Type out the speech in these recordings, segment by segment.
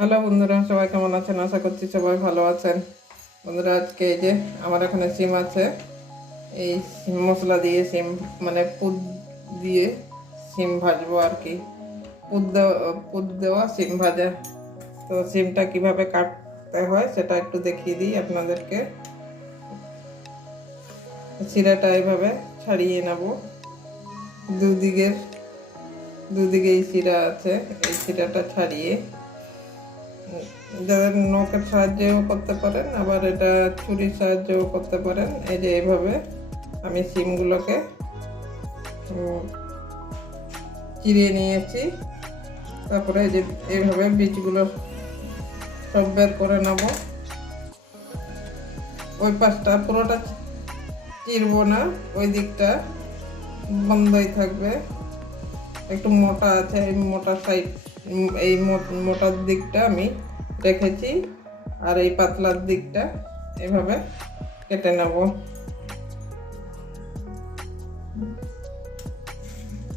Hello বন্ধুরা, সবাই কেমন আছেন? আশা করছি সবাই ভালো আছেন। বন্ধুরা, আজকে এই যে আমার এখানে সিম আছে, এই মশলা দিয়ে সিম মানে পুদ দিয়ে সিম ভাজবো আর কি। পুদ দেওয়া পুদ দেওয়া, সিম ভাজা। তো সিমটা কীভাবে কাটতে হয় সেটা একটু দেখিয়ে দিই আপনাদেরকে। চিরাটা এইভাবে ছাড়িয়ে নেব। দুদিকের দুদিকে এই চিরা আছে, এই চিরাটা ছাড়িয়ে। যাদের নখের সাহায্যেও করতে পারেন, আবার এটা ছুরির সাহায্যেও করতে পারেন। এই যে এইভাবে আমি সিমগুলোকে চিরিয়ে নিয়েছি। তারপরে এই যে এইভাবে বীজগুলো সব বের করে নেব। ওই পাশটা পুরোটা চিরবো না, ওই দিকটা বন্ধই থাকবে। একটু মোটা আছে, এই মোটা সাইড এই মোটার দিকটা আমি রেখেছি আর এই পাতলার দিকটা এভাবে কেটে নেব।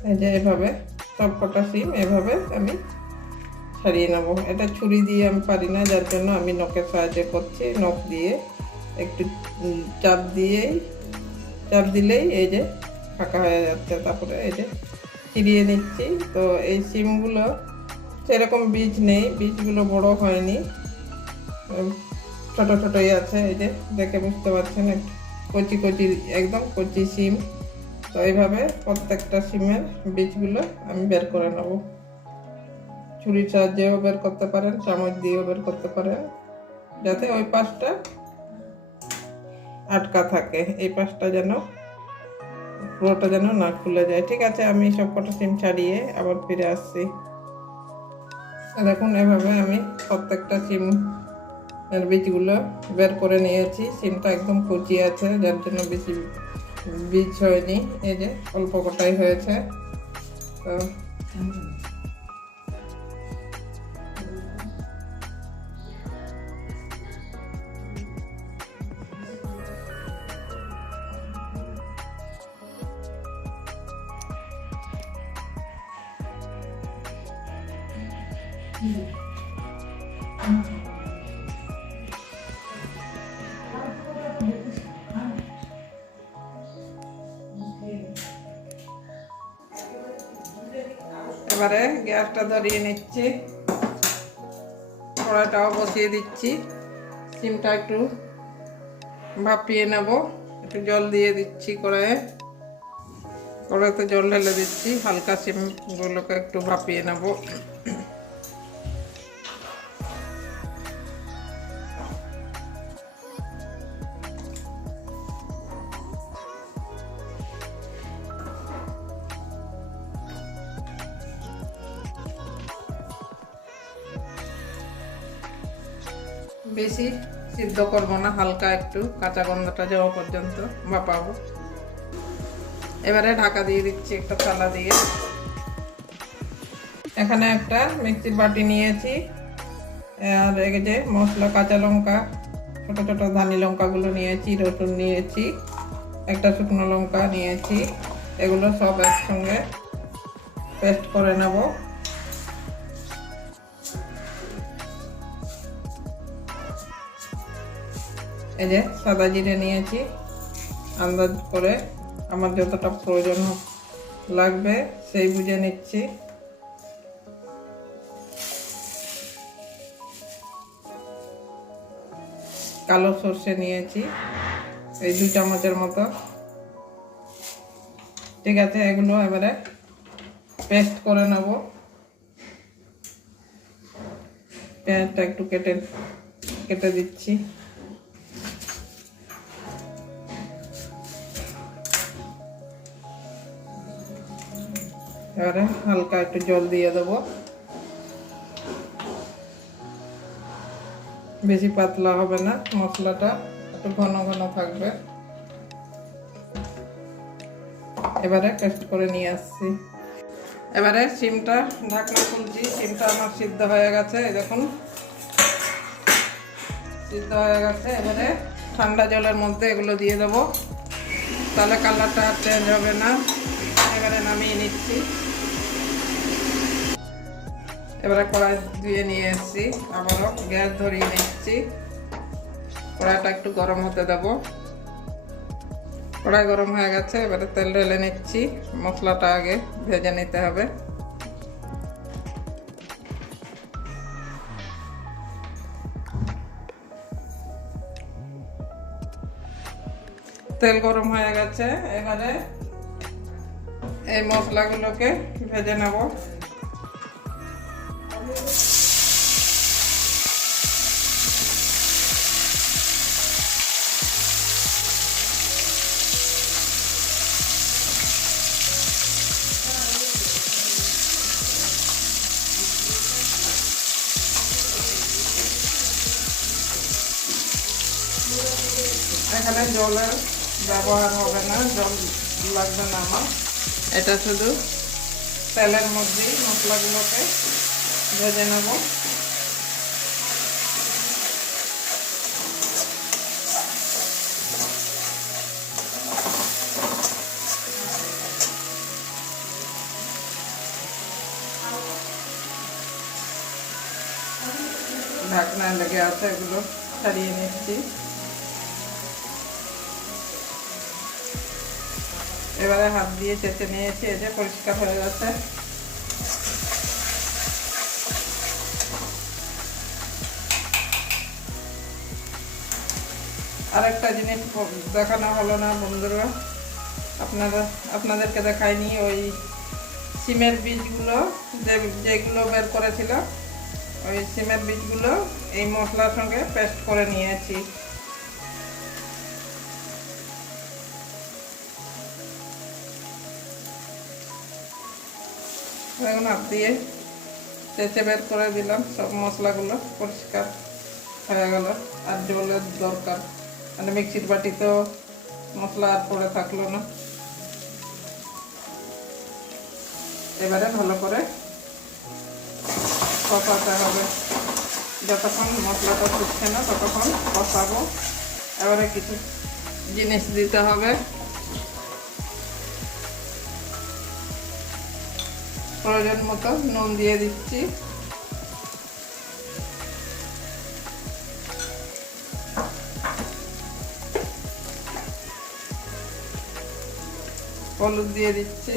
এই যে এভাবে সব কটা সিম এভাবে আমি ছাড়িয়ে নেব। এটা ছুরি দিয়ে আমি পারি না, যার জন্য আমি নখের সাহায্যে করছি। নখ দিয়ে একটু চাপ দিয়েই, চাপ দিলেই এই যে ফাঁকা হয়ে যাচ্ছে। তারপরে এই যে চিরিয়ে নিচ্ছি। তো এই সিমগুলো সেরকম বীজ নেই, বীজগুলো বড় হয়নি। ছোট ছোটই আছে, এই যে দেখে বুঝতে পারছেন কচি কচি, একদম কচি সিম তো এইভাবে প্রত্যেকটা সিমের বীজগুলো আমি বের করে নেব। ছুরির সাহায্যেও বের করতে পারেন, চামচ দিয়েও বের করতে পারেন, যাতে ওই পাশটা আটকা থাকে, এই পাশটা যেন পুরোটা যেন না খুলে যায়। ঠিক আছে, আমি সব কটা সিম ছাড়িয়ে আবার ফিরে আসছি। দেখুন, এভাবে আমি প্রত্যেকটা সিম এর বীজগুলো বের করে নিয়েছি। সিমটা একদম কচি আছে, যার জন্য বেশি বীজ হয়নি। এই যে অল্প কটাই হয়েছে। তো এবারে গ্যাসটা ধরিয়ে নিচ্ছি। কড়াইটাও বসিয়ে দিচ্ছি। সিমটা একটু ভাপিয়ে নেব। একটু জল দিয়ে দিচ্ছি কড়াইয়ে। কড়াইতে জল ঢেলে দিচ্ছি। হালকা সিমগুলোকে একটু ভাপিয়ে নেব। বেশি সিদ্ধ করব না, হালকা একটু, কাঁচা গন্ধটা যাওয়া পর্যন্ত ভাপাবো এবারে ঢাকা দিয়ে দিচ্ছি একটা থালা দিয়ে। এখানে একটা মিক্সির বাটি নিয়েছি, আর এই যে মশলা, কাঁচা লঙ্কা, ছোট ছোট ধানি লঙ্কাগুলো নিয়েছি, রসুন নিয়েছি, একটা শুকনো লঙ্কা নিয়েছি, এগুলো সব একসঙ্গে পেস্ট করে নেব। এই যে সাদা জিরে নিয়েছি, আন্দাজ করে আমার যতটা প্রয়োজন লাগবে সেই বুঝে নিচ্ছি। কালো সর্ষে নিয়েছি, এই দু চামচের মতো। ঠিক আছে, এগুলো এবারে পেস্ট করে নেব। পেঁয়াজটা একটু কেটে কেটে দিচ্ছি। এবারে হালকা একটু জল দিয়ে দেবো। বেশি পাতলা হবে না, মশলাটা একটু ঘন ঘন থাকবে। এবারে পেস্ট করে নিয়ে আসছি। এবারে সিমটা ঢাকনা খুলছি সিমটা আমার সিদ্ধ হয়ে গেছে দেখুন। সিদ্ধ হয়ে গেছে, এবারে ঠান্ডা জলের মধ্যে এগুলো দিয়ে দেবো। তাহলে কালারটা চেঞ্জ হবে না। এবারে নামিয়ে নিচ্ছি। এবারে কড়াই ধুয়ে নিয়ে এসেছি, আবারও গ্যাস ধরিয়ে নিচ্ছি। কড়াইটা একটু গরম হতে দেবো। কড়াই গরম হয়ে গেছে, এবারে তেল ঢেলে নিচ্ছি। মশলাটা আগে ভেজে নিতে হবে। তেল গরম হয়ে গেছে, এবারে এই মশলাগুলোকে ভেজে নেব। এখানে জলের ব্যবহার হবে না জল লাগবে না আমার। এটা শুধু তেলের মধ্যেই মশলাগুলোকে ভেজে নেব। ঢাকনা লেগে আছে এগুলো ছাড়িয়ে নিচ্ছি। এবারে হাত দিয়ে চেঁচে নিয়েছি, এই যে পরিষ্কার হয়ে গেছে। আরেকটা জিনিস দেখানো হলো না বন্ধুরা, আপনারা, আপনাদেরকে দেখায়নি ওই সিমের বীজগুলো, যে, যেগুলো বের করেছিল ওই সিমের বীজগুলো এই মশলার সঙ্গে পেস্ট করে নিয়েছি। এখন হাত দিয়ে চেঁচে বের করে দিলাম, সব মশলাগুলো পরিষ্কার হয়ে গেল। আর জলের দরকার মানে মিক্সির বাটিতেও মশলা আর পড়ে থাকল না। এবারে ভালো করে কষাতে হবে। যতক্ষণ মশলাটা ফুটছে না ততক্ষণ কষাবো। এবারে কিছু জিনিস দিতে হবে। প্রয়োজন মতো নুন দিয়ে দিচ্ছি। হলুদ দিয়ে দিচ্ছি।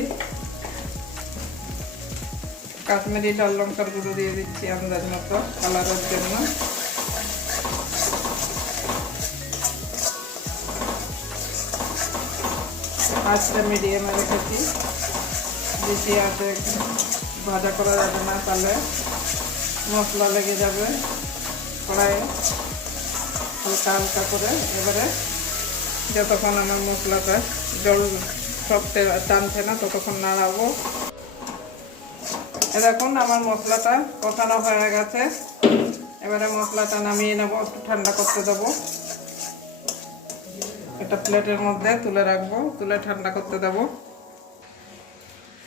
কাশ্মীরি লাল লঙ্কার গুঁড়ো দিয়ে দিচ্ছি আন্দাজ মতো কালারের জন্য। আঁচটা মিডিয়ামে রেখেছি। বেশি আছে, ভাজা করা যাবে না তাহলে। মশলা লেগে যাবে কড়াইয়ে। হালকা হালকা করে এবারে যতক্ষণ আমার মশলাটা জল সব টানছে না, ততক্ষণ নাড়াবো। এরকম আমার মশলাটা কষানো হয়ে গেছে। এবারে মশলাটা নামিয়ে নেব, একটু ঠান্ডা করতে দেবো। একটা প্লেটের মধ্যে তুলে রাখব, তুলে ঠান্ডা করতে দেবো।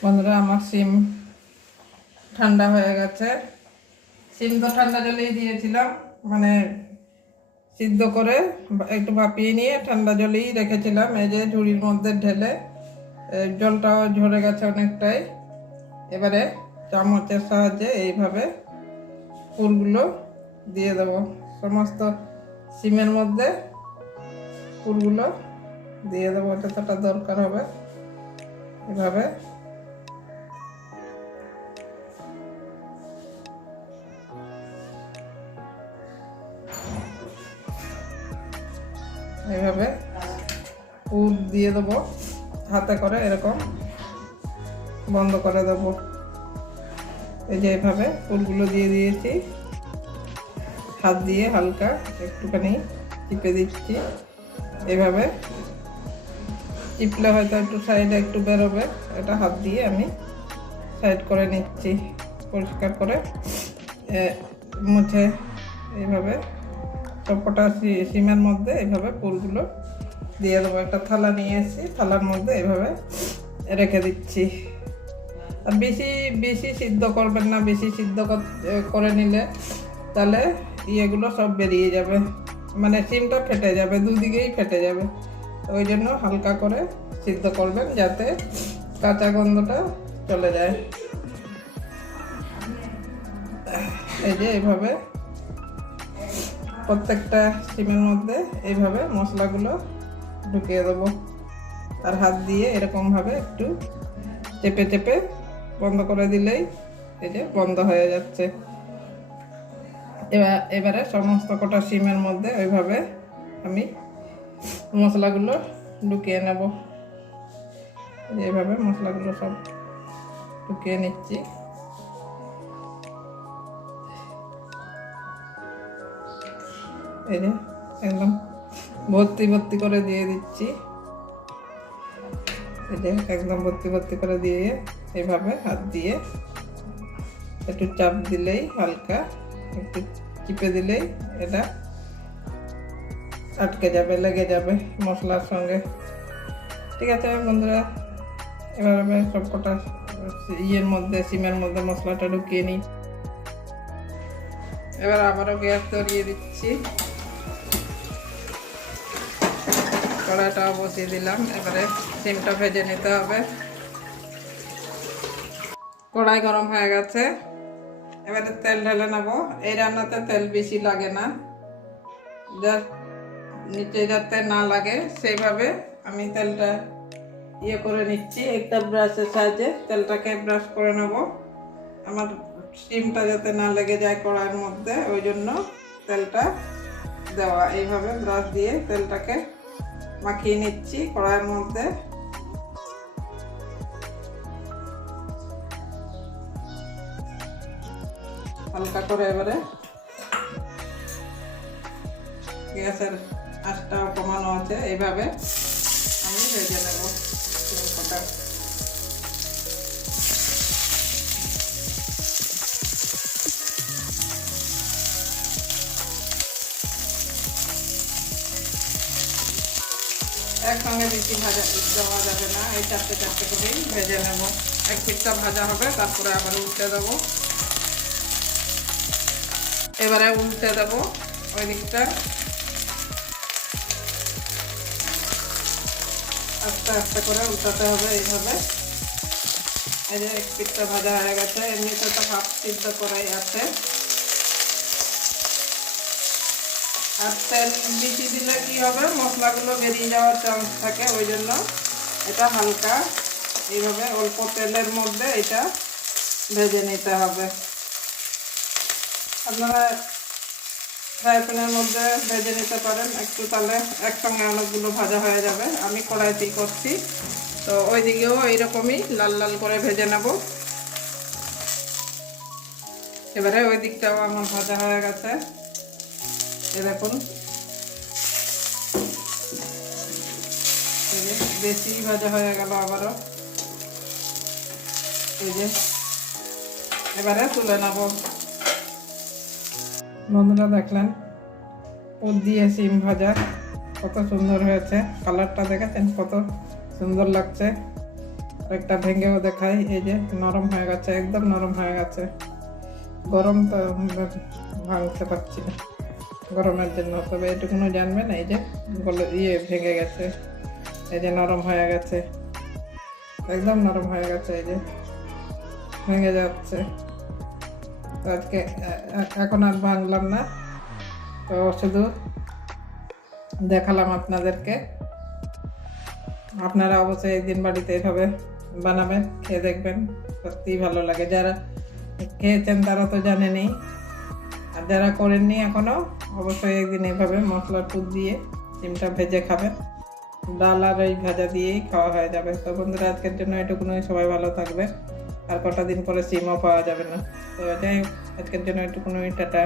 বন্ধুরা, আমার সিম ঠান্ডা হয়ে গেছে। সিম তো ঠান্ডা জলেই দিয়েছিলাম মানে সিদ্ধ করে একটু ভাপিয়ে নিয়ে ঠান্ডা জলেই রেখেছিলাম। এই যে ঝুড়ির মধ্যে ঢেলে জলটাও ঝরে গেছে অনেকটাই। এবারে চামচের সাহায্যে এইভাবে ফুলগুলো দিয়ে দেবো। সমস্ত সিমের মধ্যে ফুলগুলো দিয়ে দেবো যতটা দরকার হবে। এভাবে এইভাবে ফুল দিয়ে দেবো। হাতে করে এরকম বন্ধ করে দেবো। এই যে এইভাবে ফুলগুলো দিয়ে দিয়েছি। হাত দিয়ে হালকা একটুখানি চিপে দিচ্ছি। এইভাবে চিপলে হয়তো একটু সাইডে একটু বেরোবে। এটা হাত দিয়ে আমি সাইড করে নিচ্ছি। পরিষ্কার করে মুছে এইভাবে সি- সিমের মধ্যে এইভাবে ফুলগুলো দিয়ে দেবো। একটা থালা নিয়ে এসেছি, থালার মধ্যে এইভাবে রেখে দিচ্ছি। আর বেশি বেশি সিদ্ধ করবেন না, বেশি সিদ্ধ করে নিলে তাহলে ইয়েগুলো সব বেরিয়ে যাবে। মানে সিমটা ফেটে যাবে, দুদিকেই ফেটে যাবে। ওই জন্য হালকা করে সিদ্ধ করবেন যাতে কাঁচা গন্ধটা চলে যায়। এই যে এইভাবে প্রত্যেকটা সিমের মধ্যে এইভাবে মশলাগুলো ঢুকিয়ে দেবো। আর হাত দিয়ে এরকমভাবে একটু চেপে চেপে বন্ধ করে দিলেই এই যে বন্ধ হয়ে যাচ্ছে। এবার এবারে সমস্ত কটা সিমের মধ্যে ওইভাবে আমি মশলাগুলো ঢুকিয়ে নেব। এইভাবে মশলাগুলো সব ঢুকিয়ে নিচ্ছি। এই যে একদম ভর্তি ভর্তি করে দিয়ে দিচ্ছি। এই যে একদম ভর্তি ভর্তি করে দিয়ে এইভাবে হাত দিয়ে একটু চাপ দিলেই হালকা, একটু চিপে দিলেই এটা আটকে যাবে, লেগে যাবে মশলার সঙ্গে। ঠিক আছে বন্ধুরা, এবার আমি সব কটা ইয়ের মধ্যে, সিমের মধ্যে মশলাটা ঢুকিয়ে নিই। এবার আবারও গ্যাস ধরিয়ে দিচ্ছি। কড়াইটা বসিয়ে দিলাম। এবারে সিমটা ভেজে নিতে হবে। কড়াই গরম হয়ে গেছে। এবারে তেল ঢেলে নেব। এই রান্নাতে তেল বেশি লাগে না। যার নিচে যাতে না লাগে, সেইভাবে আমি তেলটা ইয়ে করে নিচ্ছি। একটা ব্রাশের সাহায্যে তেলটাকে ব্রাশ করে নেব। আমার সিমটা যাতে না লেগে যায় কড়াইয়ের মধ্যে, ওই জন্য তেলটা দেওয়া। এইভাবে ব্রাশ দিয়ে তেলটাকে মাখিয়ে নিচ্ছি কড়াইয়ের মধ্যে। হালকা করে এবারে গ্যাসের আশটা কমানো আছে, এইভাবে আমি ভেজে নেব। একসঙ্গে বেশি ভাজা দেওয়া যাবে না। এই চারটে চারটে করেই ভেজে নেব। এক পিঠটা ভাজা হবে, তারপরে আবার উল্টে দেবো। এবারে উল্টে দেবো ওই দিকটা। আস্তে আস্তে করে উল্টাতে হবে এইভাবে। এই যে এক পিঠটা ভাজা হয়ে গেছে, এমনিতে তো হাফ সিদ্ধ করাই আছে। আর তেল বেশি দিলে কি হবে? মশলাগুলো বেরিয়ে যাওয়ার চান্স থাকে, ওই জন্য এটা হালকা এইভাবে অল্প তেলের মধ্যে এটা ভেজে নিতে হবে। আপনারা ফ্রাই প্যানের মধ্যে ভেজে নিতে পারেন, একটু তাহলে একসঙ্গে অনেকগুলো ভাজা হয়ে যাবে। আমি কড়াইতেই করছি, তো ওই দিকেও এইরকমই লাল লাল করে ভেজে নেব। এবারে ওই দিকটাও আমার ভাজা হয়ে গেছে। এ দেখুন বেশি ভাজা হয়ে গেল আবারও। এই যে এবারে তুলে নেব। বন্ধুরা দেখলেন পুর দিয়ে সিম ভাজা কত সুন্দর হয়েছে। কালারটা দেখেছেন? কত সুন্দর লাগছে। একটা ভেঙেও দেখাই, এই যে নরম হয়ে গেছে, একদম নরম হয়ে গেছে। গরম তো ভাঙতে পারছি না। গরমের জন্য, তবে এটুকুনো জানবেন এই যে গলে ইয়ে ভেঙে গেছে, এই যে নরম হয়ে গেছে, একদম নরম হয়ে গেছে, এই যে ভেঙে যাচ্ছে। আজকে এখন আর ভাঙলাম না, তো শুধু দেখালাম আপনাদেরকে। আপনারা অবশ্যই একদিন বাড়িতে এভাবে বানাবেন, খেয়ে দেখবেন, সত্যিই ভালো লাগে। যারা খেয়েছেন তারা তো জানেনি আর যারা করেননি এখনও অবশ্যই একদিন এভাবে মশলা টুক দিয়ে ডিমটা ভেজে খাবেন। ডাল আর এই ভাজা দিয়েই খাওয়া হয়ে যাবে। তো বন্ধুরা, আজকের জন্য এটুকুনই। সবাই ভালো থাকবে আর কটা দিন পরে সিমও পাওয়া যাবে না। তো যাই আজকের জন্য এটুকুনই। টাটা।